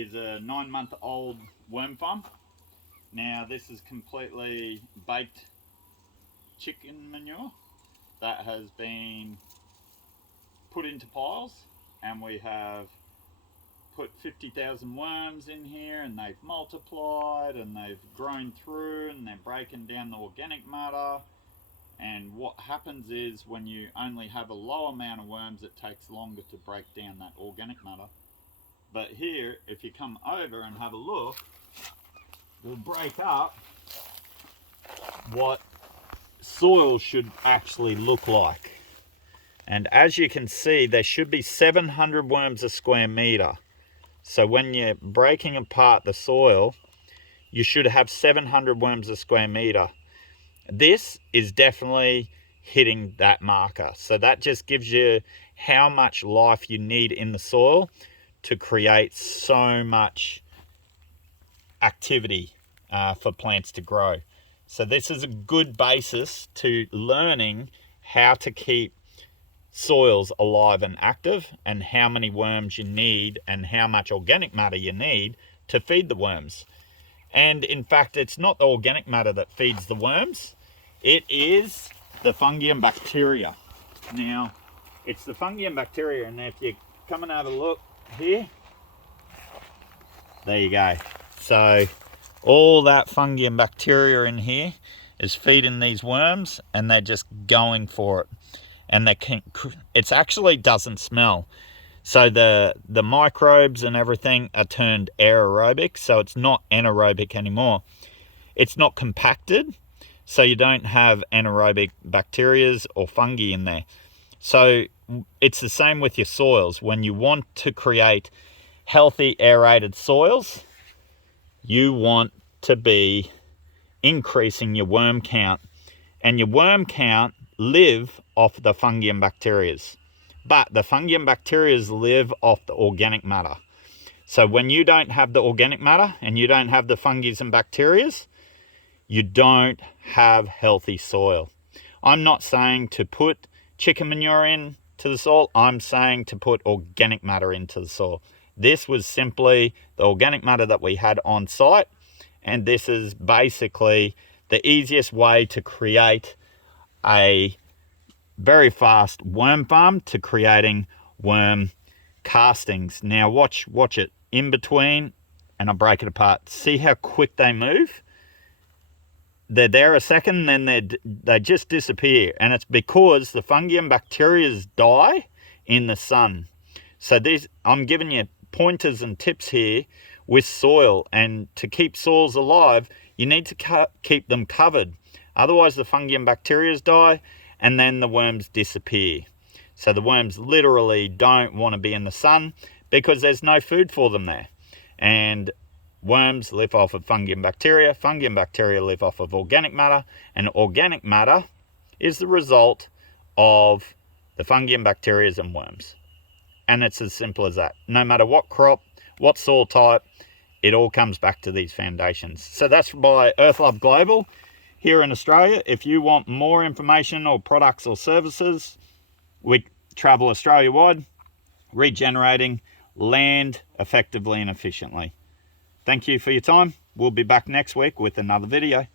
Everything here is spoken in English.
is a 9-month-old worm farm. Now this is completely baked chicken manure that has been put into piles, and we have put 50,000 worms in here, and they've multiplied and they've grown through, and they're breaking down the organic matter. And what happens is, when you only have a low amount of worms, it takes longer to break down that organic matter. But here, if you come over and have a look, it'll break up what soil should actually look like. And as you can see, there should be 700 worms a square meter. So when you're breaking apart the soil, you should have 700 worms a square meter. This is definitely hitting that marker. So that just gives you how much life you need in the soil to create so much activity for plants to grow. So this is a good basis to learning how to keep soils alive and active, and how many worms you need and how much organic matter you need to feed the worms. And in fact, it's not the organic matter that feeds the worms, it is the fungi and bacteria. Now, it's the fungi and bacteria, and if you come and have a look here, there you go. So all that fungi and bacteria in here is feeding these worms, and they're just going for it. And it actually doesn't smell. So the microbes and everything are turned aerobic, so it's not anaerobic anymore. It's not compacted, so you don't have anaerobic bacteria or fungi in there. So it's the same with your soils. When you want to create healthy aerated soils, you want to be increasing your worm count. And your worm count live off the fungi and bacteria. But the fungi and bacteria live off the organic matter. So when you don't have the organic matter and you don't have the fungi and bacteria, you don't have healthy soil. I'm not saying to put chicken manure into the soil. I'm saying to put organic matter into the soil. This was simply the organic matter that we had on site. And this is basically the easiest way to create a very fast worm farm to creating worm castings. Now watch it in between, and I'll break it apart. See how quick they move? They're there a second, then they just disappear, and it's because the fungi and bacteria die in the sun. So I'm giving you pointers and tips here with soil, and to keep soils alive, you need to keep them covered. Otherwise the fungi and bacteria die, and then the worms disappear. So the worms literally don't want to be in the sun because there's no food for them there. And worms live off of fungi and bacteria live off of organic matter, and organic matter is the result of the fungi and bacteria and worms. And it's as simple as that. No matter what crop, what soil type, it all comes back to these foundations. So that's by Earth Love Global here in Australia. If you want more information or products or services, we travel Australia-wide, regenerating land effectively and efficiently. Thank you for your time. We'll be back next week with another video.